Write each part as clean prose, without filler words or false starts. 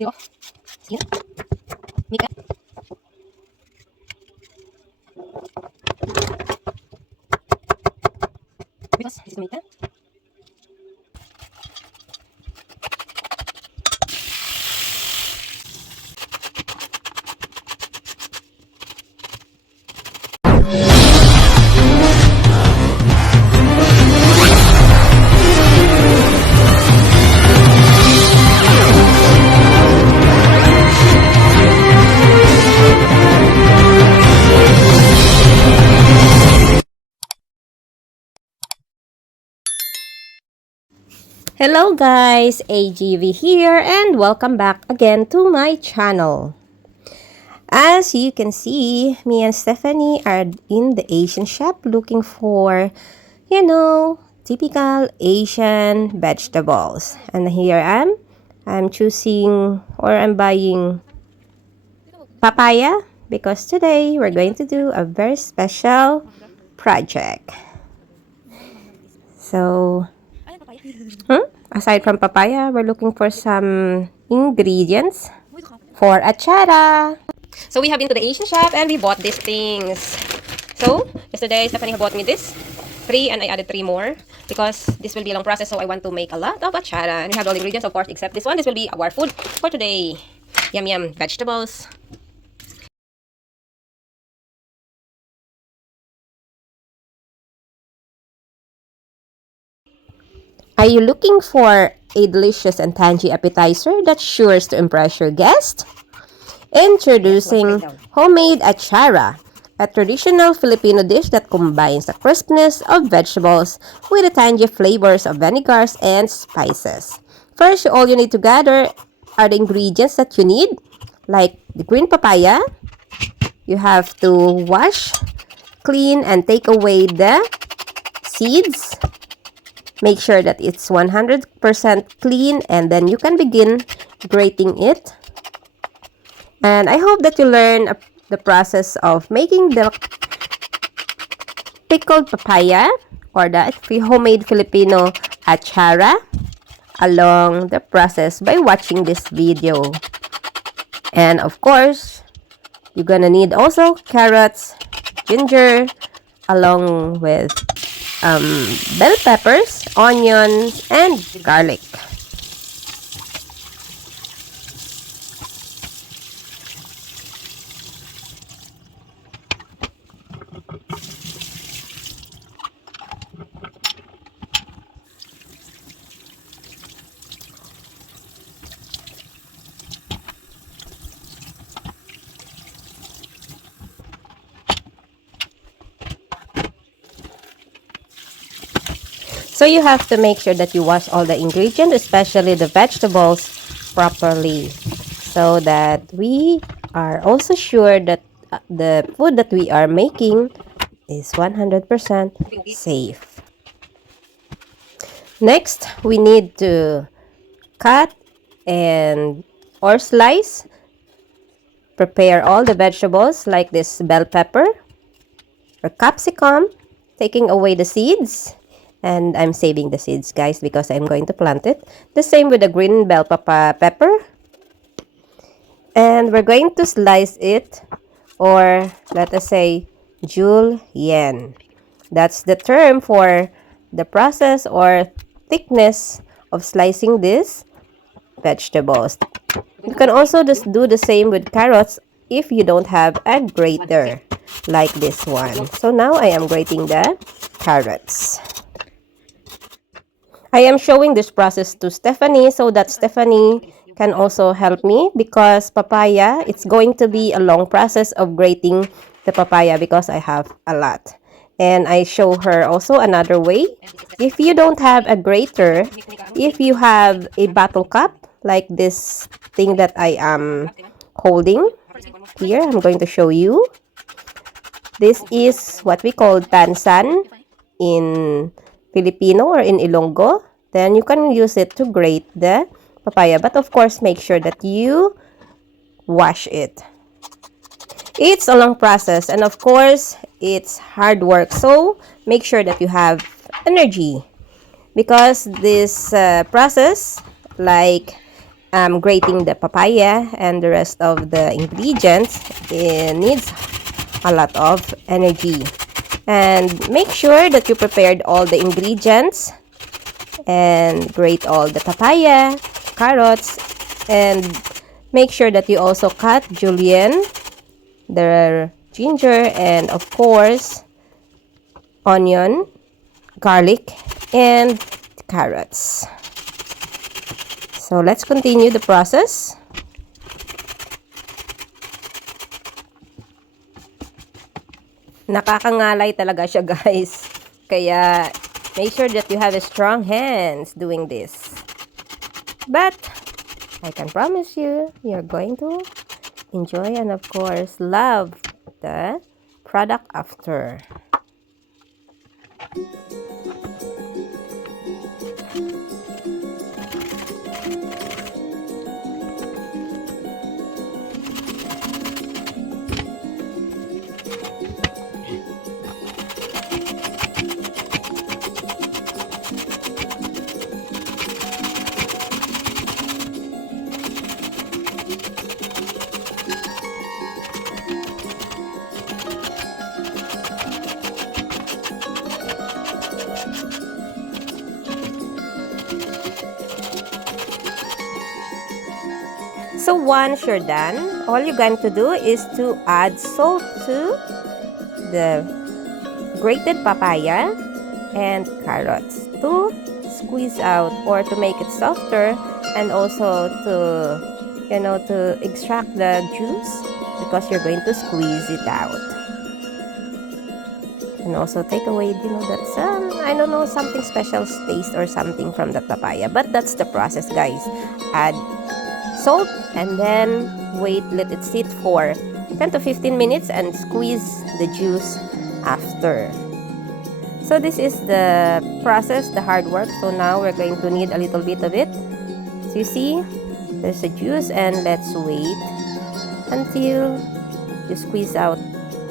Diba? Sige. Mika. Because this is Mika. Hello guys, AGV here and welcome back again to my channel. As you can see, me and Stephanie are in the Asian shop looking for, typical Asian vegetables. And here I'm choosing or I'm buying papaya because today we're going to do a very special project. So, aside from papaya, we're looking for some ingredients for Atchara. So we have been to the Asian shop and we bought these things. So yesterday Stephanie bought me this 3 and I added 3 more because this will be a long process, so I want to make a lot of Atchara. And we have all the ingredients, of course, except this one. This will be our food for today. Yum yum vegetables. Are you looking for a delicious and tangy appetizer that's sure to impress your guest? Introducing homemade Atchara, a traditional Filipino dish that combines the crispness of vegetables with the tangy flavors of vinegars and spices. First, all you need to gather are the ingredients that you need, like the green papaya. You have to wash, clean, and take away the seeds. Make sure that it's 100% clean and then you can begin grating it. And I hope that you learn the process of making the pickled papaya or the homemade Filipino Atchara along the process by watching this video. And of course, you're gonna need also carrots, ginger, along with bell peppers, onions, and garlic. So you have to make sure that you wash all the ingredients, especially the vegetables, properly, so that we are also sure that the food that we are making is 100% safe. Next, we need to cut and or slice, prepare all the vegetables like this bell pepper or capsicum, taking away the seeds. And I'm saving the seeds, guys, because I'm going to plant it. The same with the green bell pepper. And we're going to slice it, or let us say julienne. That's the term for the process or thickness of slicing these vegetables. You can also just do the same with carrots if you don't have a grater like this one. So now I am grating the carrots. I am showing this process to Stephanie so that Stephanie can also help me, because papaya, it's going to be a long process of grating the papaya because I have a lot. And I show her also another way. If you don't have a grater, if you have a bottle cup, like this thing that I am holding here, I'm going to show you. This is what we call tansan in Filipino or in Ilonggo. Then you can use it to grate the papaya, but of course make sure that you wash it. It's a long process and of course it's hard work, so make sure that you have energy, because this process, like grating the papaya and the rest of the ingredients, it needs a lot of energy. And make sure that you prepared all the ingredients and grate all the papaya, carrots, and make sure that you also cut julienne, the ginger, and of course onion, garlic, and carrots. So let's continue the process. Nakakangalay talaga siya, guys. Kaya make sure that you have a strong hands doing this. But I can promise you, you're going to enjoy and of course love the product after. So once you're done, all you're going to do is to add salt to the grated papaya and carrots to squeeze out or to make it softer, and also to extract the juice, because you're going to squeeze it out. And also take away, that's I don't know, something special taste or something from the papaya. But that's the process, guys. Add salt and then let it sit for 10 to 15 minutes and squeeze the juice after. So this is the process, the hard work. So now we're going to need a little bit of it. So you see, there's the juice, and let's wait until you squeeze out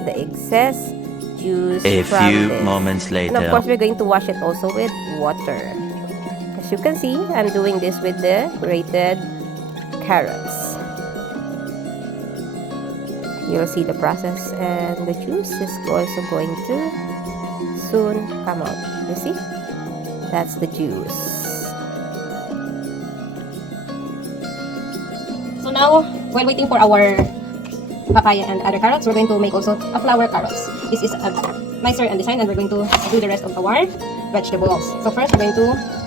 the excess juice. A from few this. moments later. And of course, we're going to wash it also with water. As you can see, I'm doing this with the grated carrots. You'll see the process, and the juice is also going to soon come out. You see? That's the juice. So now, while waiting for our papaya and other carrots, we're going to make also a flower carrots. This is a nicer and design, and we're going to do the rest of our vegetables. So first, we're going to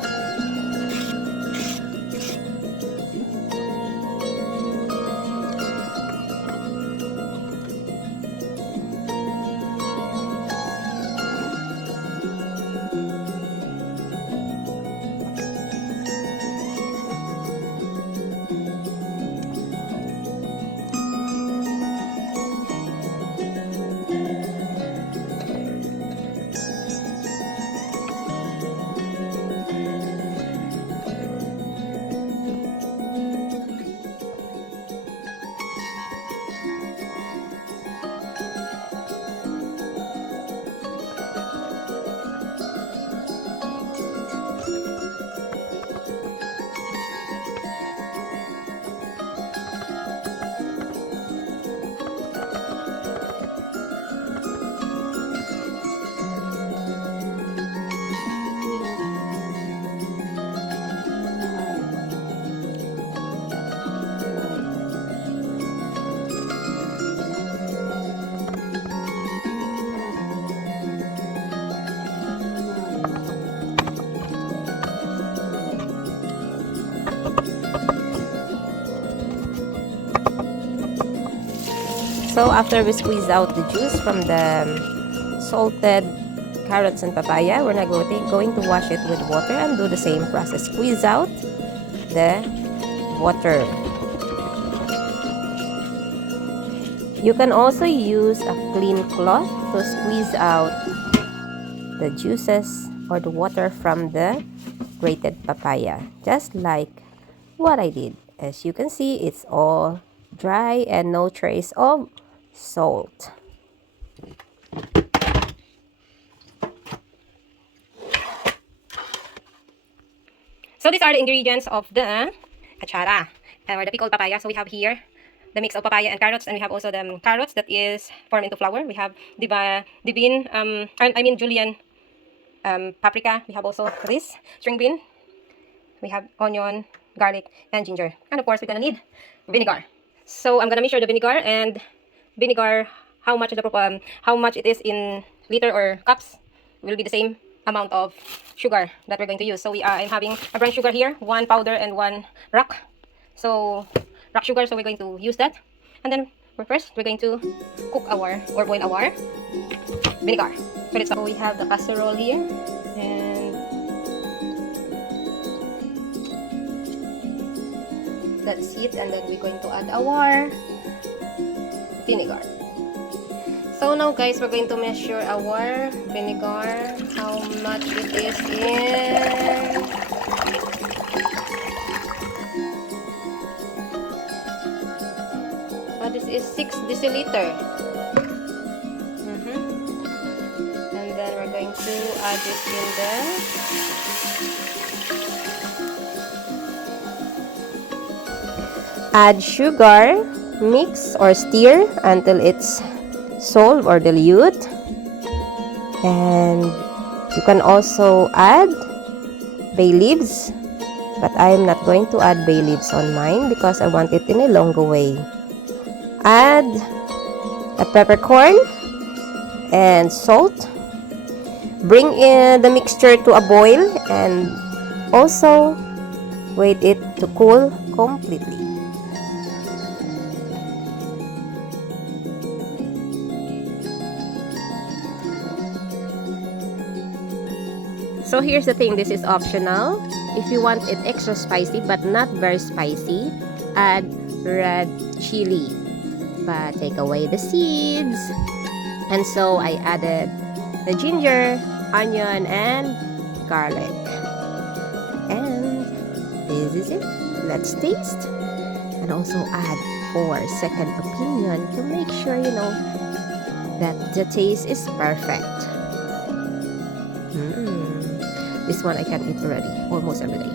So after we squeeze out the juice from the salted carrots and papaya, we're now going to wash it with water and do the same process. Squeeze out the water. You can also use a clean cloth to squeeze out the juices or the water from the grated papaya, just like what I did. As you can see, it's all dry and no trace of salt. So these are the ingredients of the atchara. or the pickled papaya. So we have here the mix of papaya and carrots, and we have also the carrots that is formed into flour. We have the bean, julienne, paprika. We have also this string bean. We have onion, garlic, and ginger. And of course, we're gonna need vinegar. So I'm gonna measure the vinegar, and vinegar, how much it is in liter or cups, will be the same amount of sugar that we're going to use. So I'm having a brown sugar here, one powder and one rock. So rock sugar. So we're going to use that, and then first we're going to cook our or boil our vinegar. So we have the casserole here, and that's it. And then we're going to add our vinegar. So now guys, we're going to measure our vinegar, how much it is in. This is 6 deciliter. And then we're going to add it in there. Add sugar, mix or stir until it's solve or dilute. And you can also add bay leaves, but I'm not going to add bay leaves on mine because I want it in a longer way. Add a peppercorn and salt. Bring in the mixture to a boil and also wait it to cool completely. So here's the thing, this is optional. If you want it extra spicy but not very spicy, add red chili, but take away the seeds. And so I added the ginger, onion, and garlic. And this is it. Let's taste. And also add for second opinion to make sure you know that the taste is perfect. This one I can eat already, almost every day.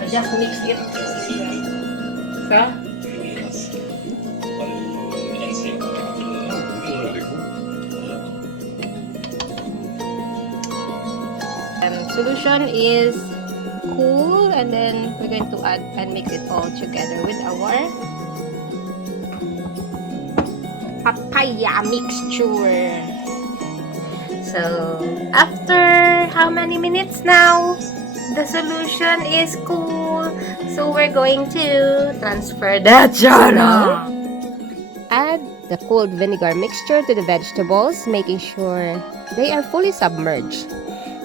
I just mixed it. Solution is cool, and then we're going to add and mix it all together with our papaya mixture. So after how many minutes now, the solution is cool. So we're going to transfer the Atchara. Add the cold vinegar mixture to the vegetables, making sure they are fully submerged.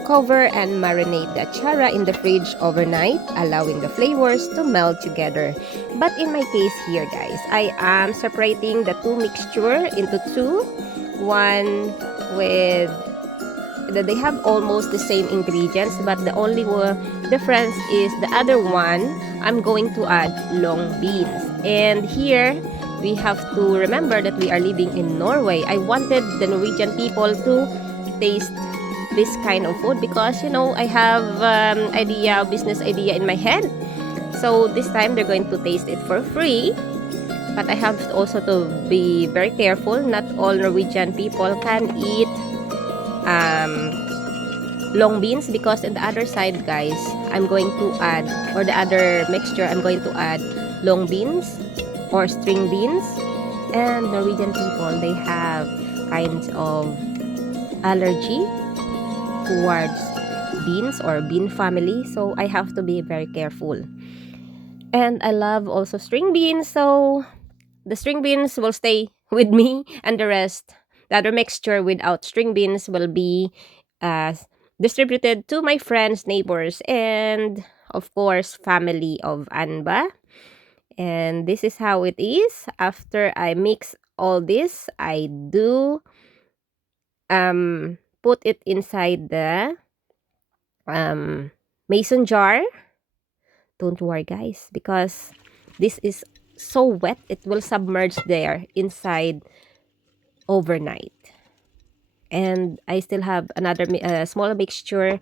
Cover and marinate the Atchara in the fridge overnight, allowing the flavors to meld together. But in my case here, guys, I am separating the two mixture into two. One with, they have almost the same ingredients, but the only difference is the other one, I'm going to add long beans. And here, we have to remember that we are living in Norway. I wanted the Norwegian people to taste this kind of food because you know I have business idea in my head. So this time they're going to taste it for free, but I have also to be very careful. Not all Norwegian people can eat long beans, because in the other side, guys, I'm going to add, or the other mixture, I'm going to add long beans or string beans. And Norwegian people, they have kinds of allergy towards beans or bean family, so I have to be very careful. And I love also string beans, so the string beans will stay with me, and the other mixture without string beans will be distributed to my friends, neighbors, and of course family of Anba. And this is how it is. After I mix all this, I do put it inside the mason jar. Don't worry, guys, because this is so wet, it will submerge there inside overnight. And I still have another small mixture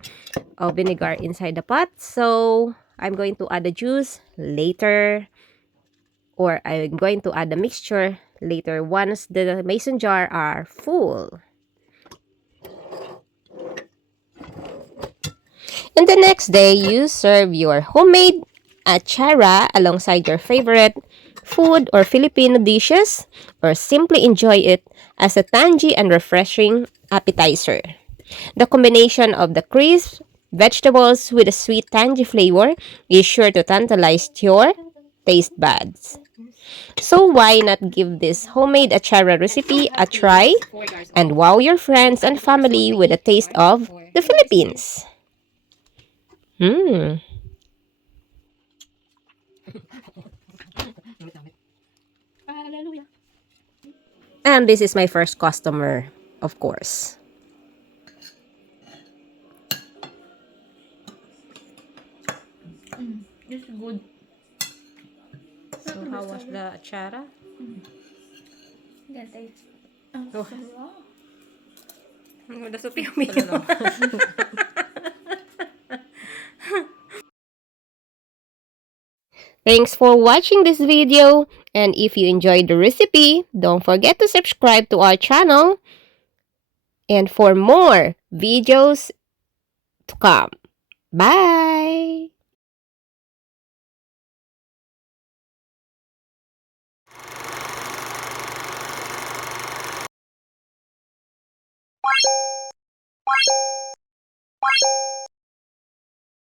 of vinegar inside the pot. So I'm going to add the juice later, or I'm going to add the mixture later once the mason jar are full. And the next day, you serve your homemade atchara alongside your favorite food or Filipino dishes, or simply enjoy it as a tangy and refreshing appetizer. The combination of the crisp vegetables with a sweet tangy flavor is sure to tantalize your taste buds. So why not give this homemade achara recipe a try and wow your friends and family with a taste of the Philippines? Hmm. And this is my first customer, of course. It's good. So how was the achara? The taste. Ang Oh. sarap. Nasupi Thanks for watching this video, and if you enjoyed the recipe, don't forget to subscribe to our channel and for more videos to come. Bye!